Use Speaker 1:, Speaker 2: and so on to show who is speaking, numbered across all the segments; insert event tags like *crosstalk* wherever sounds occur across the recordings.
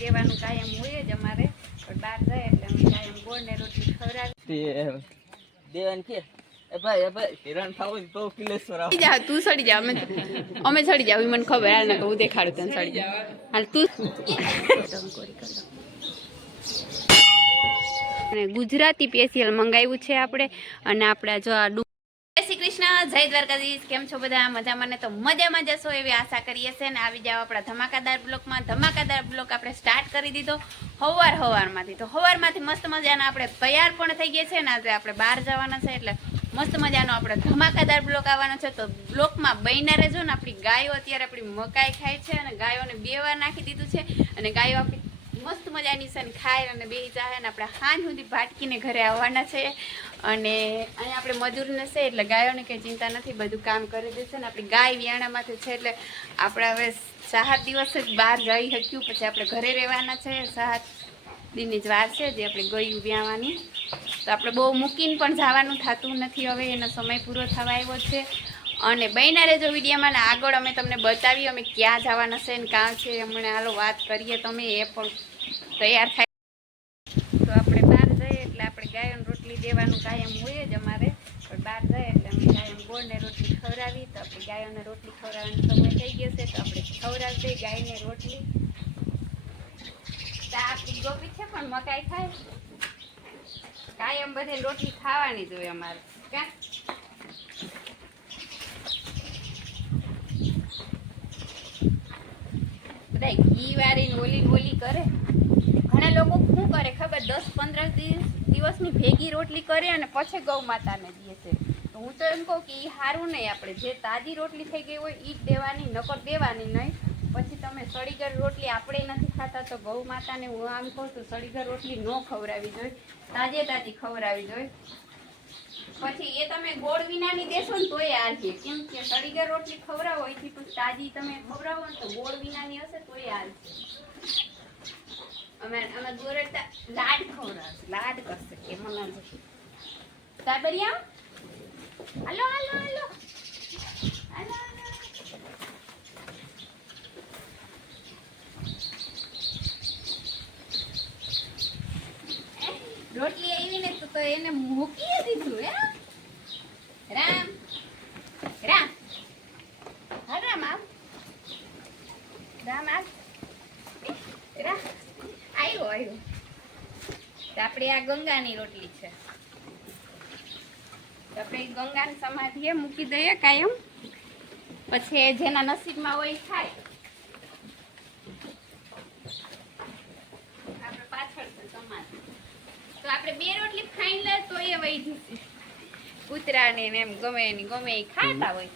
Speaker 1: દેવાનું કાયમ હોય જ અમારે. પણ બહાર જાય એટલે અમે કાયમ ગોળ રોટલી ખવડાવી
Speaker 2: તે કે ભાઈ ભાઈ હિરણ થાવું તો કિલેશ્વર આવો.
Speaker 1: સડી જા તું સડી જા અમે અમે સડી જાવ મને ખબર હાલ ને હું દેખાડું તને સડી જા. હાલ તું અને ગુજરાતી પેશિયલ મંગાવ્યું છે આપણે અને આપણા જો આ જય દ્વારકાધીશ. કેમ છો બધા? મજામાં ને તો મજામાં જશો એવી આશા કરીએ છે ને આવી જાઓ આપણા ધમાકાદાર બ્લોકમાં. ધમાકાદાર બ્લોક આપણે સ્ટાર્ટ કરી દીધો હવાર હવારમાંથી. તો હવારમાંથી મસ્ત મજાના આપણે તૈયાર પણ થઈ ગયા છે ને આજે આપણે બહાર જવાના છે એટલે મસ્ત મજાનો આપણે ધમાકાદાર બ્લોક આવવાનો છે. તો બ્લોકમાં બહીના રહેજો ને આપણી ગાયો અત્યારે આપણી મકાઈ ખાય છે અને ગાયોને બે વાર નાખી દીધું છે અને ગાયો આપણી મસ્ત મજાની છે ને ખાય અને બે જાય અને આપણે હાન સુધી ભાટકીને ઘરે આવવાના છે. અને અહીંયા આપણે મજૂરને છે એટલે ગાયોને કંઈ ચિંતા નથી, બધું કામ કરી દેશે ને આપણી ગાય વિયાણામાંથી છે એટલે આપણે હવે સાત દિવસ જ બહાર જઈ શક્યું પછી આપણે ઘરે રહેવાના છે. સાત દિનની જ વાર છે જે આપણે ગયું વ્યાવાની તો આપણે બહુ મૂકીને પણ જવાનું થતું નથી હવે, એનો સમય પૂરો થવા આવ્યો છે. અને બહેના રહેજો વિડીયોમાં ને આગળ અમે તમને બતાવીએ અમે ક્યાં જવાના છે ને કાં છે, હમણાં હાલો વાત કરીએ તમે, એ પણ તૈયાર થાય. તો આપણે બહાર જઈએ એટલે આપણે ગાયોને રોટલી દેવાનું કાયમ હોય જ અમારે. પણ બહાર જઈએ એટલે અમે કાયમ ગોળને રોટલી ખવડાવી, તો આપણે ગાયોને રોટલી ખવડાવવાનો સમય થઈ ગયો છે, તો આપણે ખવડાવી દઈએ ગાયને રોટલી. આપણી ગોપી છે પણ મકાઈ ખાય. કાયમ બધે રોટલી ખાવાની જોઈએ અમારે. ક્યાં બધા ને ઓલી કરે. ઘણા લોકો શું કરે ખબર? દસ, પંદર દિવસની ભેગી રોટલી કરે અને પછી ગૌ માતાને દે છે. તો હું તો એમ કહું કે એ સારું નહીં આપણે. જે તાજી રોટલી થઈ ગઈ હોય એ જ દેવાની, નકર દેવાની નહીં. પછી તમે સળીગર રોટલી આપણે નથી ખાતા તો ગૌ માતાને હું આમ કહું છું, સળીગર રોટલી ન ખવડાવી જોઈએ તાજે તાજી ખવડાવી જોઈએ પછી એ તમે ગોળ વિનાની દેશો ને તોય હાલશે કેમ કે સળીગર રોટલી ખવડાવો, એથી તાજી તમે ખવડાવો ને તો ગોળ વિનાની હશે તોય હાલશે રોટલી આવી ને તો એને મૂકી દીધું રામ રામ હા રામ આવ રામ આવ રામ આવ્યો આવ્યો તો આપણે આ ગંગાની રોટલી છે. આપણે ગંગાની સમાધિએ મૂકી દઈએ કાયમ. પછી જેના નસીબમાં હોય ખાય આપણે પાછળ છે તો આપણે બે રોટલી ખાઈ લે તો એ વહી જશે. કૂતરાને ને એમ ગમે ગમે એ ખાતા હોય.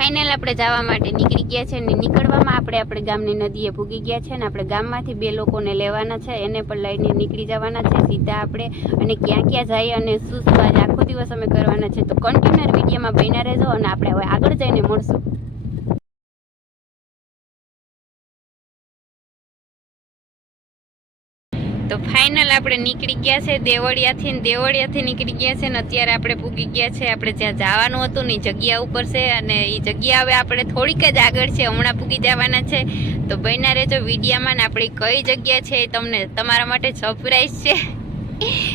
Speaker 1: ફાઇનલ આપણે જવા માટે નીકળી ગયા છે ને નીકળવામાં આપણે આપણે ગામની નદીએ ભૂગી ગયા છે ને આપણે ગામમાંથી બે લોકોને લેવાના છે, એને પણ લઈને નીકળી જવાના છે, સીધા આપણે અને ક્યાં ક્યાં જઈએ અને શું શું આખો દિવસ અમે કરવાના છે. તો કન્ટિન્યુઅર વિડીયોમાં બન્યા રહેજો અને આપણે હવે આગળ જઈને મળશું. તો ફાઇનલ આપણે નીકળી ગયા છે દેવળિયાથી દેવળિયાથી નીકળી ગયા છે ને અત્યારે આપણે પૂગી ગયા છે. આપણે જ્યાં જવાનું હતું ને એ જગ્યા ઉપર છે અને એ જગ્યા હવે આપણે થોડીક જ આગળ છે, હમણાં પૂગી જવાના છે. તો બન્યા રહેજો વિડીયામાં ને આપણી કઈ જગ્યા છે એ તમને તમારા માટે સરપ્રાઈઝ છે.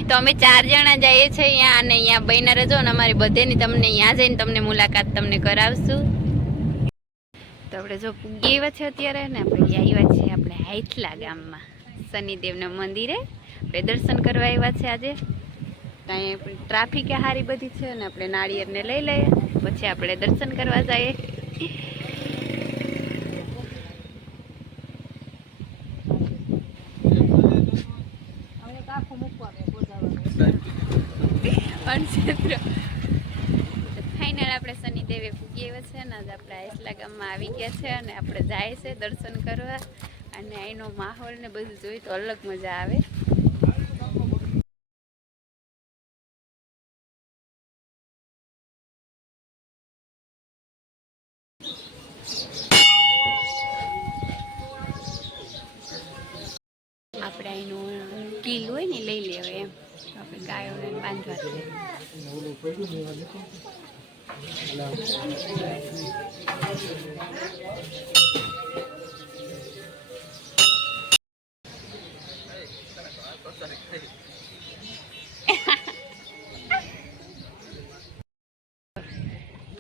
Speaker 1: તો અમે ચાર જણા જઈએ છીએ અહીંયા અને અહીંયા બન્યા રહેજો અને અમારી બધેની તમને અહીંયા જઈને તમને મુલાકાત તમને કરાવશું. તો આપણે જો પૂગી આવ્યા છે અત્યારે ને આપણે આવ્યા છીએ આપણે હાઈથલા ગામમાં. શનિદેવના મંદિરે આપણે દર્શન કરવા આવ્યા છે આજે. ત્યાં ટ્રાફિક સારી બધી છે અને આપણે નાળિયેરને લઈ લઈએ, પછી આપણે દર્શન કરવા જઈએ. ફાઇનલ આપણે શનિદેવે પૂગી આવ્યા છે અને આપણે આઈસલા ગામમાં આવી ગયા છે અને આપણે જાય છે દર્શન કરવા. અને અહીંનો માહોલ ને બધું જોઈ તો અલગ મજા આવે. આપણે અહીંનું કિલ હોય ને લઈ લેવાય એમ. આપણે ગાયોને બાંધવા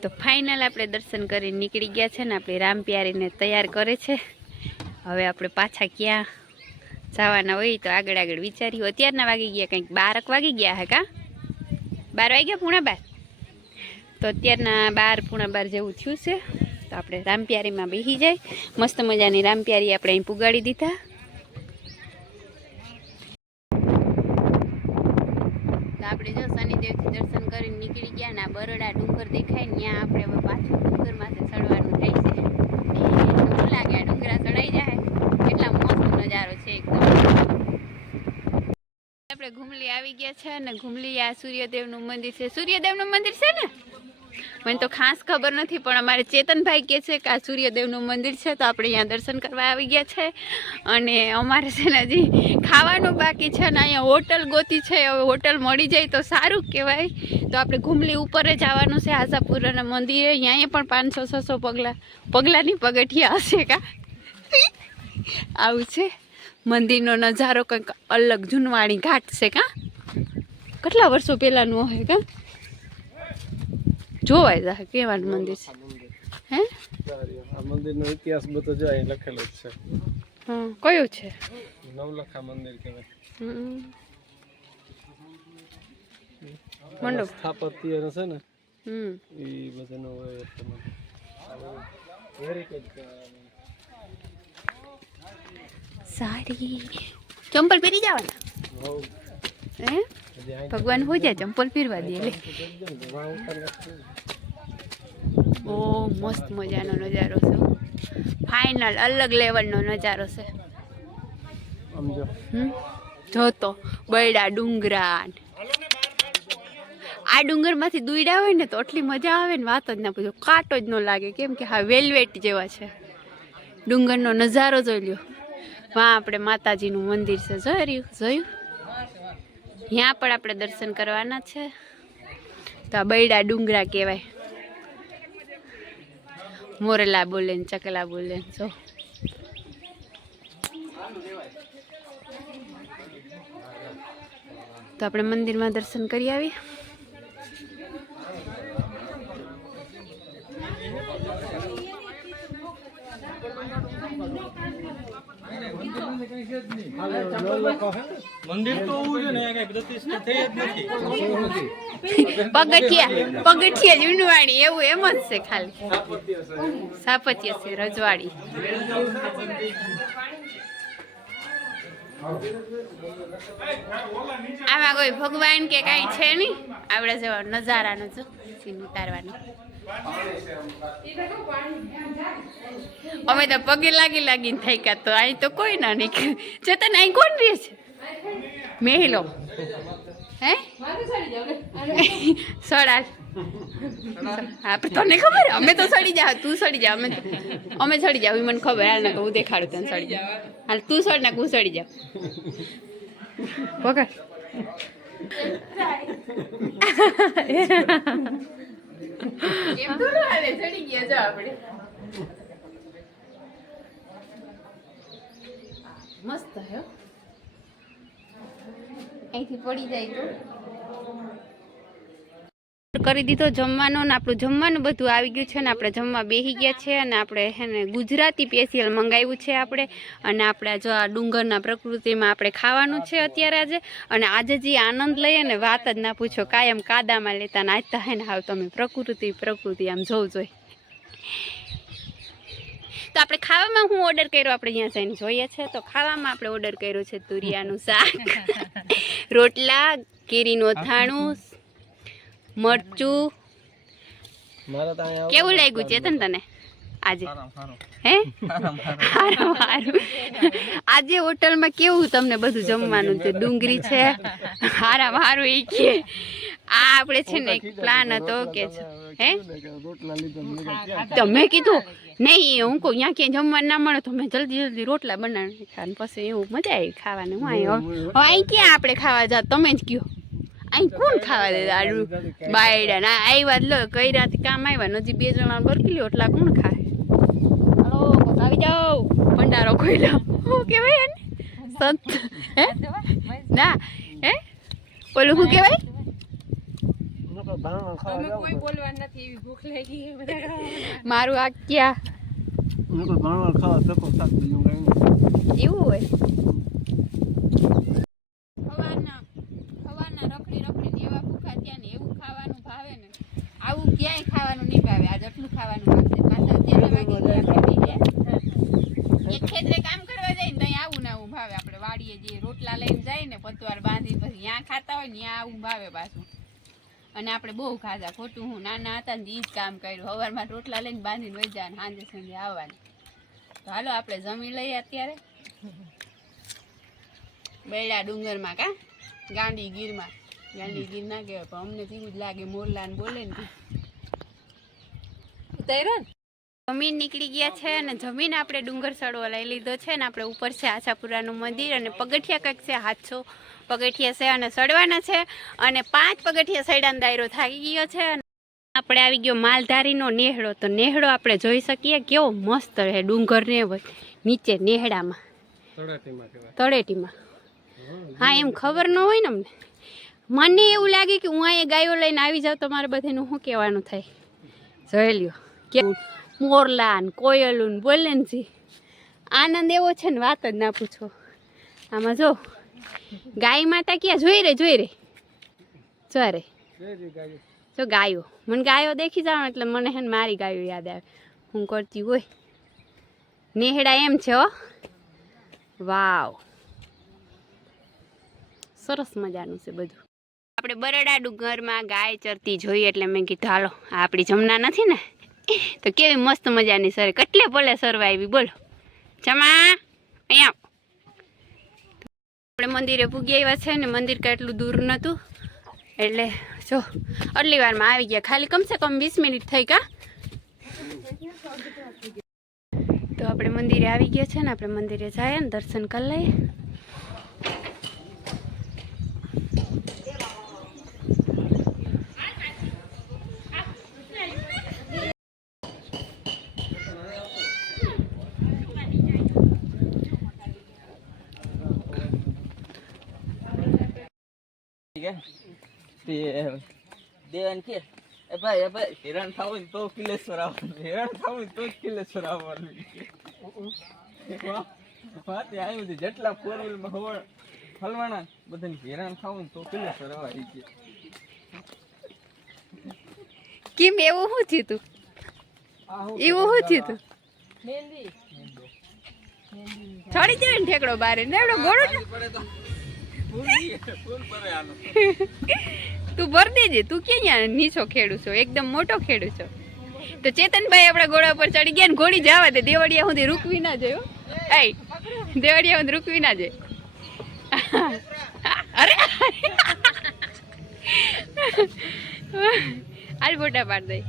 Speaker 1: તો ફાઇનલ આપણે દર્શન કરીને નીકળી ગયા છે ને આપણે રામ પ્યારીને તૈયાર કરે છે. હવે આપણે પાછા ક્યાં જવાના હોય તો આગળ આગળ વિચાર્યું. અત્યારના વાગી ગયા કંઈક બારક વાગી ગયા હે કા? બાર વાગ્યા પૂણા બાર? તો અત્યારના બાર પૂણા બાર જેવું થયું છે. તો આપણે રામપ્યારીમાં બેસી જાય. મસ્ત મજાની રામપ્યારી આપણે અહીં પુગાડી દીધા તો આપણે જો શનિદેવથી દર્શન કરીને નીકળી ગયા ને આ બરોડા ડુંગર દેખાય ને ત્યાં આપણે હવે પાછું ડુંગરમાંથી ચડવાનું થાય છે શું લાગે આ ડુંગરા ચડાઈ જાય કેટલા મસ્ત નજારો છે એકદમ આપણે ઘુમલી આવી ગયા છે અને ઘુમલી આ સૂર્યદેવનું મંદિર છે. સૂર્યદેવનું મંદિર છે ને? મને તો ખાસ ખબર નથી, પણ અમારે ચેતનભાઈ કહે છે કે આ સૂર્યદેવનું મંદિર છે, તો આપણે અહીંયા દર્શન કરવા આવી ગયા છે. અને અમારે છે ને હજી ખાવાનું બાકી છે ને અહીંયા હોટલ ગોતી છે. હવે હોટલ મળી જાય તો સારું કહેવાય. તો આપણે ઘુમલી ઉપર જ આવવાનું છે આશાપુરાના મંદિરે. અહીંયા પણ પાંચસો, છસો પગલાં, પગલાંની પગથિયા હશે કા? આવું છે. મંદિરનો નજારો કંઈક અલગ જૂનવાણી ઘાટ છે કા? કેટલા વર્ષો પહેલાંનું હોય કા? જોવાય જાય કેવાનું મંદિર છે? હે?
Speaker 3: આ મંદિરનો ઇતિહાસ બધો જો અહીં લખેલો જ છે.
Speaker 1: હા કયું છે?
Speaker 3: નવલખા મંદિર કહેવાય.
Speaker 1: મંડપ.
Speaker 3: સ્થાપત્ય છે ને
Speaker 1: હમ.
Speaker 3: એ બધાનો હોય હેરિટેજ
Speaker 1: સારી ચંપલ પહેરી જવાના? હે? ભગવાન હો જાય, ચંપલ પહેરવા દે. બહુ મસ્ત મજાનો નજારો છે. ફાઇનલ અલગ લેવલનો નજારો છે. જોતો, બૈડા ડુંગરા આ ડુંગરમાંથી દુઈડા હોય ને તો એટલી મજા આવે ને વાત જ ના પૂછો. કાંટો જ ન લાગે, કેમ કે હા વેલવેટ જેવા છે. ડુંગરનો નજારો જોઈ લ્યો. વાં આપણે માતાજીનું મંદિર છે. જોયું જોયું? ત્યાં પણ આપણે દર્શન કરવાના છે. તો આ બૈડા ડુંગરા કહેવાય. મોરલા બોલે ને ચકલા બોલે જો. તો આપણે મંદિરમાં દર્શન કરી આવી પગથિયા પગથિયા જૂનવાણી એવું એમ જ છે ખાલી. સાપત્ય છે. રજવાડી. આમાં કોઈ ભગવાન કે કાંઈ છે નહીં? આવડે જેવા નજારાનો જો સીન ઉતારવાનો. અમે તો પગે લાગી લાગીને થઈ ગયા તો અહીં તો કોઈ ના નહીં ચેતન અહીં કોણ રહે છે? મેહલો. હે? સડા આપણે પણ તને ખબર? અમે તો સડી જા, તું સડી જા, અમે અમે સડી જાવ મને ખબર. હાલ ના હું દેખાડું તને સડી જા હાલ તું સડ નાખ હું સડી જાવ. પકડ. કેમ થોડું હાલે, સડી ગયા, જો આપણે. મસ્ત હે. અહીંથી પડી જાય તો. કરી દીધો જમવાનો ને આપણું જમવાનું બધું આવી ગયું છે ને આપણે જમવા બેસી ગયા છે અને આપણે હે ને ગુજરાતી સ્પેશિયલ મંગાવ્યું છે આપણે. અને આપણે જો આ ડુંગરના પ્રકૃતિમાં આપણે ખાવાનું છે અત્યારે આજે. અને આજે જે આનંદ લઈએ ને વાત જ ના પૂછો, કાયમ કાદામાં લેતા ને આજ તો હે ને હાવ તમે પ્રકૃતિ પ્રકૃતિ આમ જોવું જોઈએ તો આપણે ખાવામાં હું ઓર્ડર કર્યો? આપણે અહીંયા જઈને જોઈએ છે. તો ખાવામાં આપણે ઓર્ડર કર્યો છે તુરિયાનું શાક. *laughs* રોટલા કેરીનું અથાણું મરચું.
Speaker 3: મારે તો અહીંયા
Speaker 1: કેવું લાગ્યું ચેતન તને? આજે. હે? હારું હારું. આજે હોટલમાં કેવું તમને બધું જમવાનું છે? ડુંગળી છે? હારા હારું એ કે. આ આપણે છે ને એક પ્લાન હતો કે છે. હે?
Speaker 3: તમે કીધું
Speaker 1: નહીં હું કહું ત્યાં ક્યાંય જમવાનું ના મળે તો મેં જલ્દી જલ્દી રોટલા બનાવી નાખ્યા પછી એવું મજા આવી ખાવાની હું અહીં હવે અહીં ક્યાં આપણે ખાવા જા તમે જ કહો અહીં કોણ ખાવા દે આડું બાયડા ના આવ્યા જ લો કઈ રાતે કામ આવ્યા નજીક બે જણા બરકી લ્યો એટલા કોણ ખાય? આવી જાઓ. ભંડારો ખોઈલો શું કહેવાય એને? સંત. હે? ના. હે? ઓલું શું કહેવાય?
Speaker 3: મારું આ ક્યાં? એવું
Speaker 4: અમે
Speaker 3: જાવ
Speaker 4: કોઈ બોલવા નથી એવી ભૂખ લાગી છે, બધા ખાવાના.
Speaker 1: મારું આ ક્યાં
Speaker 3: મેં કોઈ ભાણવા ખાવા ધક્કો શાક બીજું કઈ નહીં
Speaker 1: એવું હોય હવારના હવારના રખડી રખડીને એવા ભૂખા થયા ને એવું ખાવાનું ભાવે ને આવું ક્યાંય ખાવાનું નહીં ભાવે આજ આટલું ખાવાનું ભાવશે પાછા અત્યારે વાગી ગયા આપણે બીજે. એક ખેતરે કામ કરવા જાય ને ત્યાં આવું ને ભાવે. આપણે વાડીએ જે રોટલા લઈને જાય ને પતવાર બાંધી પછી ત્યાં ખાતા હોય ને ત્યાં આવું ભાવે પાછું. અને આપણે બહુ ખાધા. ખોટું હું નાના હતા ને એ જ કામ કર્યું. સવારમાં રોટલા લઈને બાંધીને વહી જાય સાંજે સાંજે આવવાની. તો હાલો, આપણે જમી લઈએ અત્યારે. બૈડા ડુંગરમાં કા? ગાંડી ગીરમાં. ગાંડી ગીર ના કહેવાય, પણ અમને તેવું જ લાગે. મોરલા ને બોલે ને
Speaker 4: ઉતાર્યો ને?
Speaker 1: જમીન નીકળી ગયા છે અને જમીન આપણે ડુંગર સડવો લઈ લીધો છે ને આપણે ઉપર છે આશાપુરાનું મંદિર અને પગથિયા કંઈક છે, હાથસો પગથિયા છે અને સડવાના છે અને પાંચ પગથિયા સડાનો દાયરો થઈ ગયો છે આપણે આવી ગયો માલધારીનો નેહડો. તો નેહડો આપણે જોઈ શકીએ કેવો મસ્ત રહે ડુંગર ને વચ- નીચે નેહડામાં.
Speaker 3: તળેટીમાં.
Speaker 1: હા, એમ ખબર ન હોય ને અમને. મને એવું લાગે કે હું અહીંયા ગાયો લઈને આવી જાઉં તો મારે બધાનું શું કહેવાનું થાય? જોઈ લ્યો. કે મોરલા ને કોયલું ને જી આનંદ એવો છે ને વાત જ ના પૂછો. આમાં જો, ગાય માતા ક્યાં? જોઈ રે જોઈ રે. જો રે.
Speaker 3: જી ગાય.
Speaker 1: મને ગાયો દેખી જાવ એટલે મને હે મારી ગાયો યાદ આવે. હું કરતી હોય. નેહડા એમ છે હો. વાવ. સરસ મજાનું છે બધું. આપણે બરડા ડુંગરમાં ગાય ચરતી જોઈએ એટલે મેં કીધું, હાલો આપણી જમના નથી ને? તો કેવી મસ્ત મજાની સર. કેટલે ભલે સરવા આવી બોલો. જમા, અહીંયા. આપણે મંદિરે પૂગી આવ્યા છે ને, મંદિર કાંઈ એટલું દૂર નહોતું. એટલે જો, આટલી વારમાં આવી ગયા. ખાલી કમસે કમ વીસ મિનિટ થઈ કા તો આપણે મંદિરે આવી ગયા છે ને, આપણે મંદિરે જાય ને, દર્શન કરી લઈએ.
Speaker 2: ઠીક है? દેવાન કે એ ભાઈ એ ભાઈ હિરણ થાવું ને તો કિલેશ્વર આવવાનું હેરાન થાવ ને તો જ કિલેશ્વર આવવાનું વાહ વાહ તે આવ્યું છે જેટલા ફોર વ્હીલમાં હવળ હલવાના બધાને હિરણ થાવું ને તો કિલેશ્વર આવવા ઈ કે
Speaker 1: કેમ એવું શું થયું તું? એવું શું થયું તું? છોડી જાય ને ઠેકડો બારે ને એવડો ગોળો
Speaker 2: પડે તો
Speaker 1: તું ભર દેજે, તું ક્યાં નીચો ખેડું છો? એકદમ મોટો ખેડું છો. તો ચેતનભાઈ આપણા ઘોડા પર ચડી ગયા ને ઘોડી જવા દે દેવડિયા સુધી રૂકવી ના જાય હો. દેવળિયા સુધી રૂકવી ના જાય. અરે! હાલ ફોટા પાડ દઈ